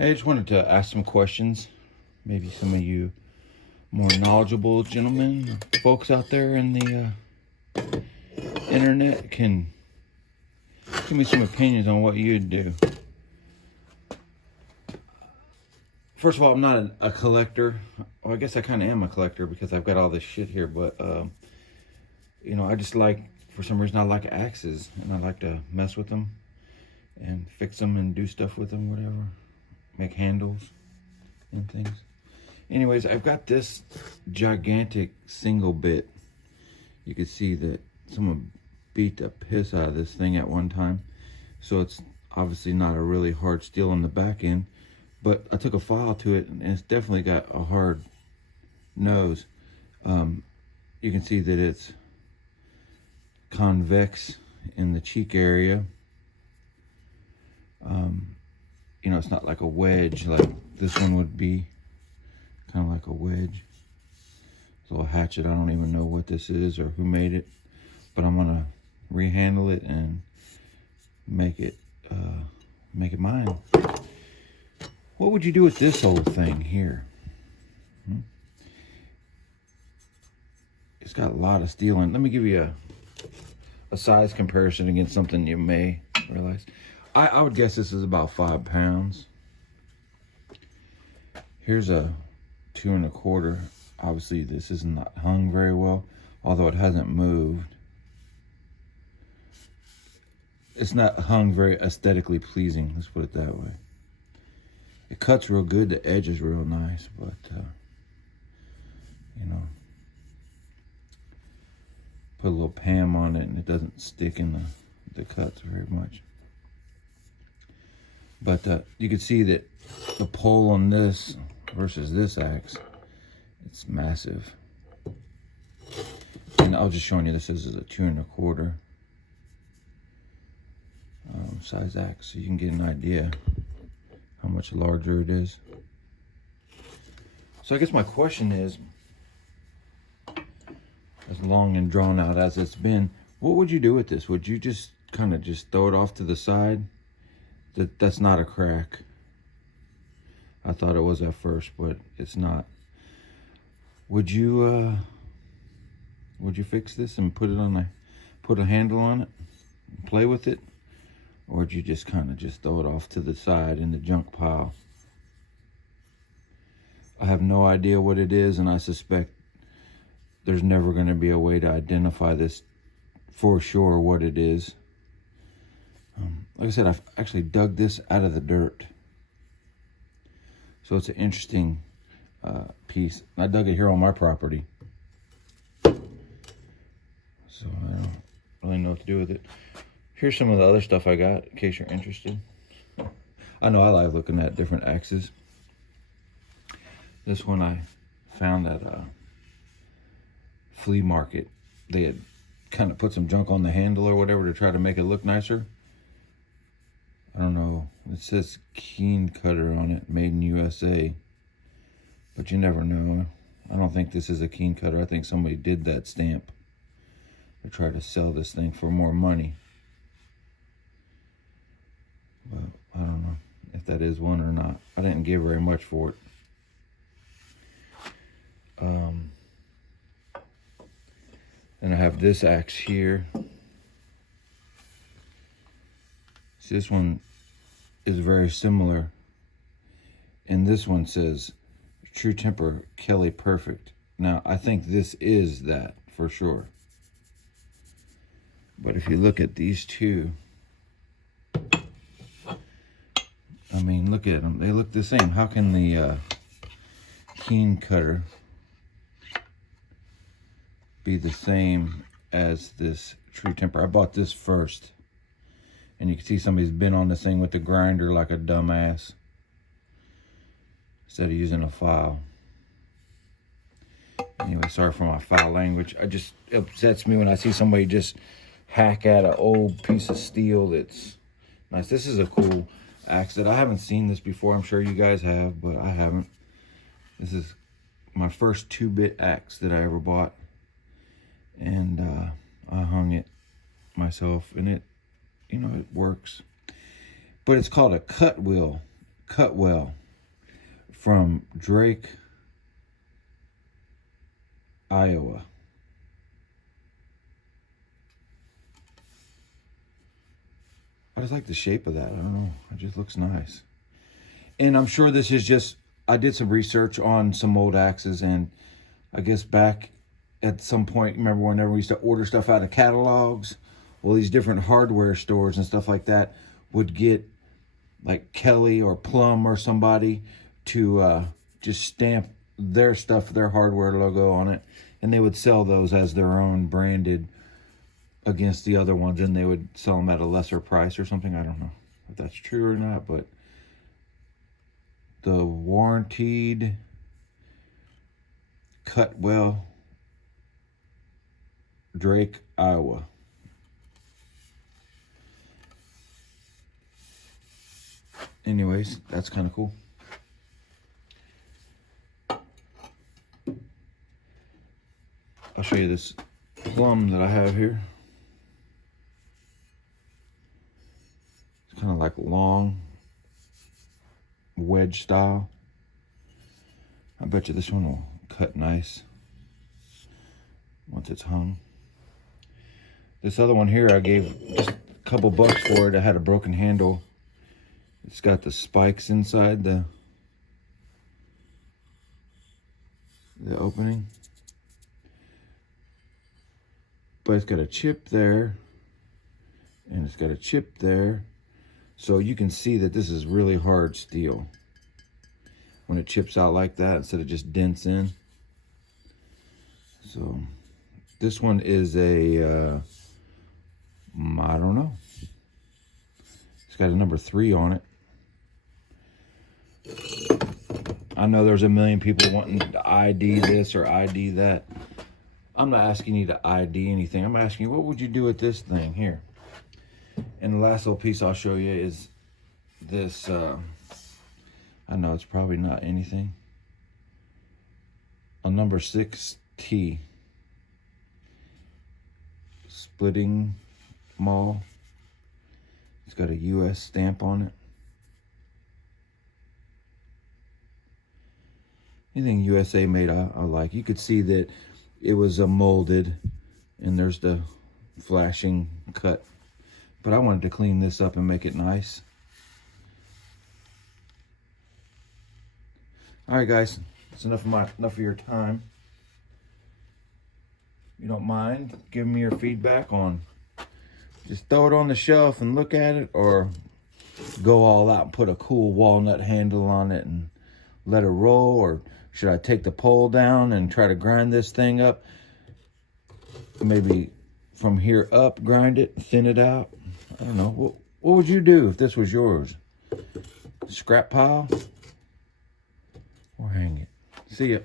Hey, I just wanted to ask some questions. Maybe some of you more knowledgeable gentlemen, folks out there in the internet can give me some opinions on what you'd do. First of all, I'm not a collector. Well, I guess I kind of am a collector because I've got all this shit here. But, I just like, for some reason, I like axes. And I like to mess with them and fix them and do stuff with them, whatever. Make handles and things. Anyways, I've got this gigantic single bit. You can see that someone beat the piss out of this thing at one time. So it's obviously not a really hard steel on the back end. But I took a file to it and it's definitely got a hard nose. You can see that it's convex in the cheek area. It's not like a wedge like this one would be. Kind of like a wedge. It's a little hatchet. I don't even know what this is or who made it. But I'm going to rehandle it and make it mine. What would you do with this old thing here? It's got a lot of steel in it. Let me give you a size comparison against something you may realize. I would guess this is about 5 pounds. Here's a 2 1/4. Obviously this is not hung very well, although it hasn't moved. It's not hung very aesthetically pleasing, let's put it that way. It cuts real good, the edge is real nice, but put a little Pam on it and it doesn't stick in the cuts very much. But you can see that the pole on this versus this axe, it's massive. And I was just showing you this is a 2 1/4 size axe, so you can get an idea how much larger it is. So I guess my question is, as long and drawn out as it's been, what would you do with this? Would you just kind of just throw it off to the side? That's not a crack. I thought it was at first, but it's not. Would you fix this and put a handle on it, and play with it? Or would you just kind of just throw it off to the side in the junk pile? I have no idea what it is, and I suspect there's never going to be a way to identify this for sure what it is. Like I said, I've actually dug this out of the dirt. So it's an interesting piece. I dug it here on my property. So I don't really know what to do with it. Here's some of the other stuff I got, in case you're interested. I know I like looking at different axes. This one I found at a flea market. They had kind of put some junk on the handle or whatever to try to make it look nicer. I don't know. It says Keen Cutter on it, made in USA. But you never know. I don't think this is a Keen Cutter. I think somebody did that stamp to try to sell this thing for more money. But I don't know if that is one or not. I didn't give very much for it. And I have this axe here. See, this one is very similar. And this one says True Temper Kelly Perfect. Now, I think this is that for sure. But if you look at these two, I mean, look at them. They look the same. How can the Keen Cutter be the same as this True Temper? I bought this first. And you can see somebody's been on this thing with the grinder like a dumbass, instead of using a file. Anyway, sorry for my foul language. It upsets me when I see somebody just hack at an old piece of steel that's nice. This is a cool axe that I haven't seen this before. I'm sure you guys have, but I haven't. This is my first 2-bit axe that I ever bought. And I hung it myself, and it works. But it's called a cut wheel. Cutwell from Drake, Iowa. I just like the shape of that. I don't know. It just looks nice. And I'm sure this is just, I did some research on some old axes, and I guess back at some point, remember whenever we used to order stuff out of catalogs? Well, these different hardware stores and stuff like that would get like Kelly or Plum or somebody to just stamp their stuff, their hardware logo on it, and they would sell those as their own branded against the other ones, and they would sell them at a lesser price or something. I don't know if that's true or not, but the warranted Cutwell, Drake, Iowa. Anyways, that's kind of cool. I'll show you this Plum that I have here. It's kind of like long wedge style. I bet you this one will cut nice once it's hung. This other one here, I gave just a couple bucks for it. I had a broken handle. It's got the spikes inside the opening, but it's got a chip there, and it's got a chip there, so you can see that this is really hard steel when it chips out like that instead of just dents in. So this one is a I don't know, it's got a number 3 on it. I know there's a million people wanting to ID this or ID that. I'm not asking you to ID anything. I'm asking you, what would you do with this thing here? And the last little piece I'll show you is this. I know it's probably not anything. A number 6T splitting maul. It's got a US stamp on it. Anything USA made, I like. You could see that it was molded, and there's the flashing cut. But I wanted to clean this up and make it nice. All right, guys, that's enough of your time. You don't mind giving me your feedback on just throw it on the shelf and look at it, or go all out and put a cool walnut handle on it and let it roll, or should I take the pole down and try to grind this thing up? Maybe from here up, grind it, thin it out. I don't know. What would you do if this was yours? Scrap pile or hang it? See ya.